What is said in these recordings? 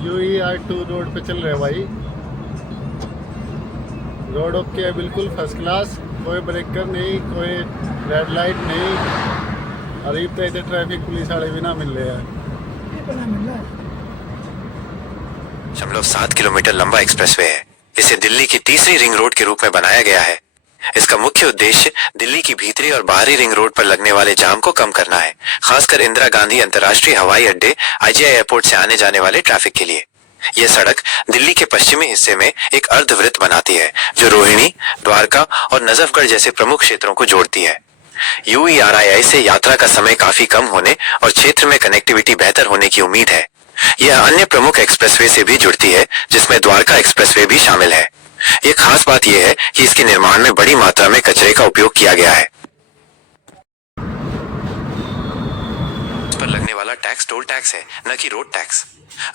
UER2 road पे चल रहे हैं भाई। रोड ओके है, बिल्कुल फर्स्ट क्लास। कोई ब्रेकर नहीं, कोई रेड लाइट नहीं। और इब तो इतने ट्रैफिक पुलिस वाले भी ना मिल रहे हैं। 7 किलोमीटर लंबा एक्सप्रेसवे है। इसे दिल्ली की तीसरी रिंग रोड के रूप में बनाया गया है। इसका मुख्य उद्देश्य दिल्ली की भीतरी और बाहरी रिंग रोड पर लगने वाले जाम को कम करना है, खासकर इंदिरा गांधी अंतर्राष्ट्रीय हवाई अड्डे IGI एयरपोर्ट से आने जाने वाले ट्रैफिक के लिए। यह सड़क दिल्ली के पश्चिमी हिस्से में एक अर्धवृत्त बनाती है, जो रोहिणी, द्वारका और नजफगढ़ जैसे प्रमुख क्षेत्रों को जोड़ती है। UERII से यात्रा का समय काफी कम होने और क्षेत्र में कनेक्टिविटी बेहतर होने की उम्मीद है। यह अन्य प्रमुख एक्सप्रेसवे से भी जुड़ती है, जिसमें द्वारका एक्सप्रेसवे भी शामिल है। एक खास बात यह है कि इसके निर्माण में बड़ी मात्रा में कचरे का उपयोग किया गया है। इस पर लगने वाला टैक्स टोल टैक्स है, न कि रोड टैक्स।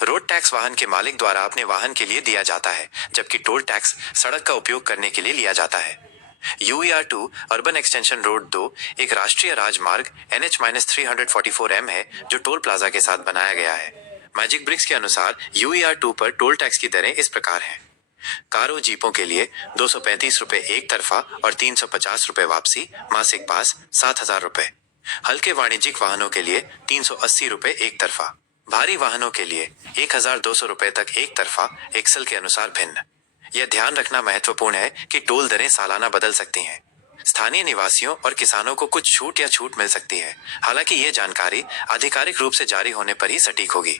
रोड टैक्स वाहन के मालिक द्वारा अपने वाहन के लिए दिया जाता है, जबकि टोल टैक्स सड़क का उपयोग करने के लिए लिया जाता है। UER2 अर्बन एक्सटेंशन रोड 2 एक राष्ट्रीय राजमार्ग NH-344M है, जो टोल प्लाजा के साथ बनाया गया है। मैजिक ब्रिक्स के अनुसार UER2 पर टोल टैक्स की दरें इस प्रकार हैं। कारों जीपों के लिए 235 रुपए एक तरफा और 350 रुपए वापसी, मासिक पास 7,000 रुपए। हल्के वाणिज्यिक वाहनों के लिए 380 रुपए एक तरफा। भारी वाहनों के लिए 1,200 रुपए तक एक तरफा, एक्सल के अनुसार भिन्न। यह ध्यान रखना महत्वपूर्ण है कि टोल दरें सालाना बदल सकती हैं। स्थानीय निवासियों और किसानों को कुछ छूट या छूट मिल सकती है, हालांकि ये जानकारी आधिकारिक रूप से जारी होने पर ही सटीक होगी।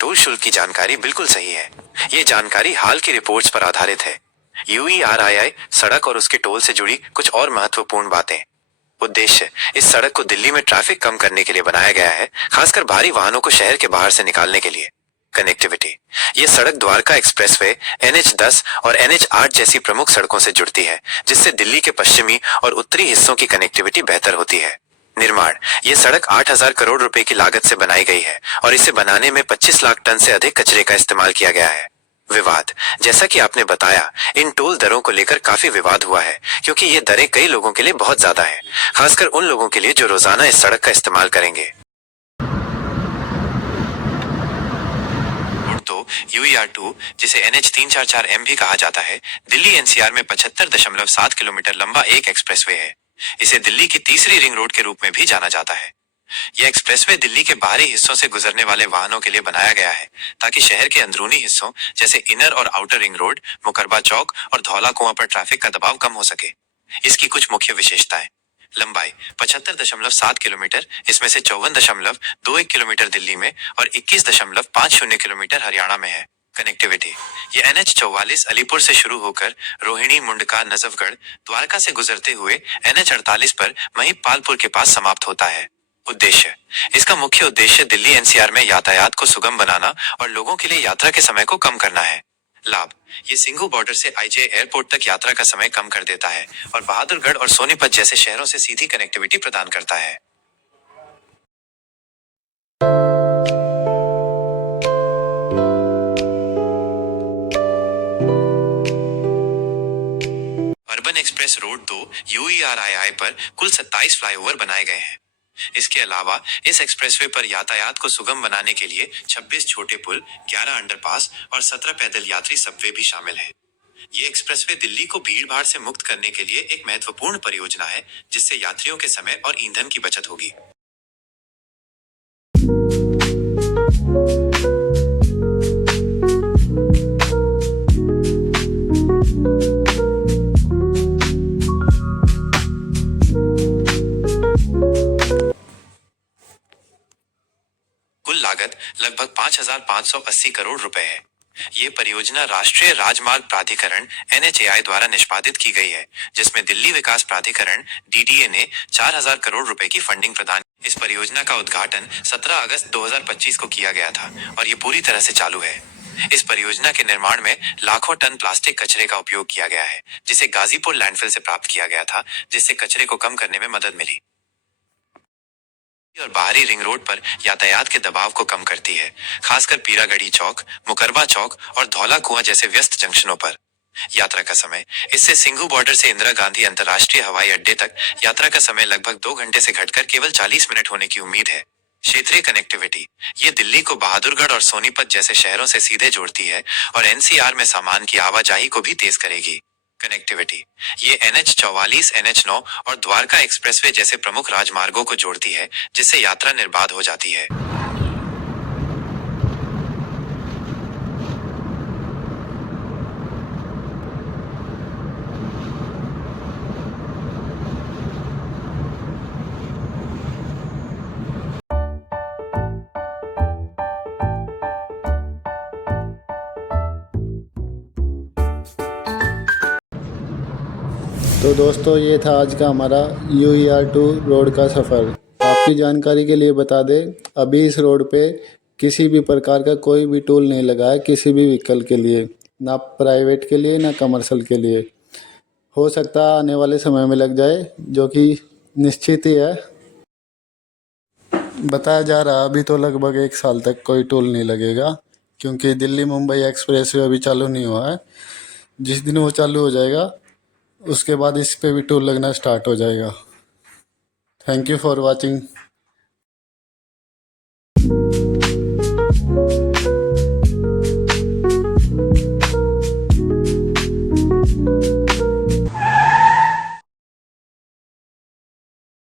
टोल शुल्क की जानकारी बिल्कुल सही है। ये जानकारी हाल की रिपोर्ट्स पर आधारित है। UERII सड़क और उसके टोल से जुड़ी कुछ और महत्वपूर्ण बातें। उद्देश्य: इस सड़क को दिल्ली में ट्रैफिक कम करने के लिए बनाया गया है, खासकर भारी वाहनों को शहर के बाहर से निकालने के लिए। कनेक्टिविटी: ये सड़क द्वारका एक्सप्रेसवे, NH-10 और NH-8 जैसी प्रमुख सड़कों से जुड़ती है, जिससे दिल्ली के पश्चिमी और उत्तरी हिस्सों की कनेक्टिविटी बेहतर होती है। निर्माण: ये सड़क 8,000 करोड़ रुपए की लागत से बनाई गई है और इसे बनाने में 25 लाख टन से अधिक कचरे का इस्तेमाल किया गया है। विवाद: जैसा कि आपने बताया, इन टोल दरों को लेकर काफी विवाद हुआ है, क्योंकि ये दरें कई लोगों के लिए बहुत ज्यादा है, खासकर उन लोगों के लिए जो रोजाना इस सड़क का इस्तेमाल करेंगे। तो UER2, जिसे NH-344M भी कहा जाता है, दिल्ली NCR में 75.7 किलोमीटर लंबा एक एक्सप्रेसवे है। इसे दिल्ली की तीसरी रिंग रोड के रूप में भी जाना जाता है। यह एक्सप्रेसवे दिल्ली के बाहरी हिस्सों से गुजरने वाले वाहनों के लिए बनाया गया है, ताकि शहर के अंदरूनी हिस्सों जैसे इनर और आउटर रिंग रोड, मुकरबा चौक और धौला कुआं पर ट्रैफिक का दबाव कम हो सके। इसकी कुछ मुख्य विशेषताएं: लंबाई 75.7 किलोमीटर, इसमें से 54.21 किलोमीटर दिल्ली में और 21.50 किलोमीटर हरियाणा में है। कनेक्टिविटी: ये NH-44 अलीपुर से शुरू होकर रोहिणी, मुंडका, नजफगढ़, द्वारका से गुजरते हुए NH-48 पर महिपालपुर के पास समाप्त होता है। उद्देश्य: इसका मुख्य उद्देश्य दिल्ली NCR में यातायात को सुगम बनाना और लोगों के लिए यात्रा के समय को कम करना है। लाभ: ये सिंघू बॉर्डर से IGI एयरपोर्ट तक यात्रा का समय कम कर देता है और बहादुरगढ़ और सोनीपत जैसे शहरों से सीधी कनेक्टिविटी प्रदान करता है। अर्बन एक्सप्रेस रोड 2 UERII पर कुल 27 फ्लाईओवर बनाए गए हैं। इसके अलावा इस एक्सप्रेसवे पर यातायात को सुगम बनाने के लिए 26 छोटे पुल, 11 अंडरपास और 17 पैदल यात्री सबवे भी शामिल हैं। ये एक्सप्रेसवे दिल्ली को भीड़भाड़ से मुक्त करने के लिए एक महत्वपूर्ण परियोजना है, जिससे यात्रियों के समय और ईंधन की बचत होगी। कुल लागत लगभग 5,580 करोड़ रुपए है। ये परियोजना राष्ट्रीय राजमार्ग प्राधिकरण NHAI द्वारा निष्पादित की गई है, जिसमें दिल्ली विकास प्राधिकरण DDA ने 4,000 करोड़ रुपए की फंडिंग प्रदान। इस परियोजना का उद्घाटन 17 अगस्त 2025 को किया गया था और ये पूरी तरह से चालू है। इस परियोजना के निर्माण में लाखों टन प्लास्टिक कचरे का उपयोग किया गया है, जिसे गाजीपुर लैंडफिल से प्राप्त किया गया था, जिससे कचरे को कम करने में मदद मिली और बाहरी रिंग रोड पर यातायात के दबाव को कम करती है, खासकर पीरागढ़ी चौक, मुकरबा चौक और धौला कुआं जैसे व्यस्त जंक्शनों पर। यात्रा का समय। इससे सिंघू बॉर्डर से इंदिरा गांधी अंतर्राष्ट्रीय हवाई अड्डे तक यात्रा का समय लगभग 2 घंटे से घटकर केवल 40 मिनट होने की उम्मीद है। क्षेत्रीय कनेक्टिविटी। ये दिल्ली को बहादुरगढ़ और सोनीपत जैसे शहरों से सीधे जोड़ती है और एनसीआर में सामान की आवाजाही को भी तेज करेगी। कनेक्टिविटी। ये NH 44, NH 9 और द्वारका एक्सप्रेसवे जैसे प्रमुख राजमार्गों को जोड़ती है, जिससे यात्रा निर्बाध हो जाती है। तो दोस्तों ये था आज का हमारा UER टू रोड का सफ़र। आपकी जानकारी के लिए बता दें, अभी इस रोड पे किसी भी प्रकार का कोई भी टोल नहीं लगा है किसी भी व्हीकल के लिए, ना प्राइवेट के लिए ना कमर्शियल के लिए। हो सकता है आने वाले समय में लग जाए, जो कि निश्चित ही है। बताया जा रहा है अभी तो लगभग 1 साल तक कोई टोल नहीं लगेगा, क्योंकि दिल्ली मुंबई एक्सप्रेसवे अभी चालू नहीं हुआ है। जिस दिन वो चालू हो जाएगा उसके बाद इस पे भी टोल लगना स्टार्ट हो जाएगा। Thank you for watching.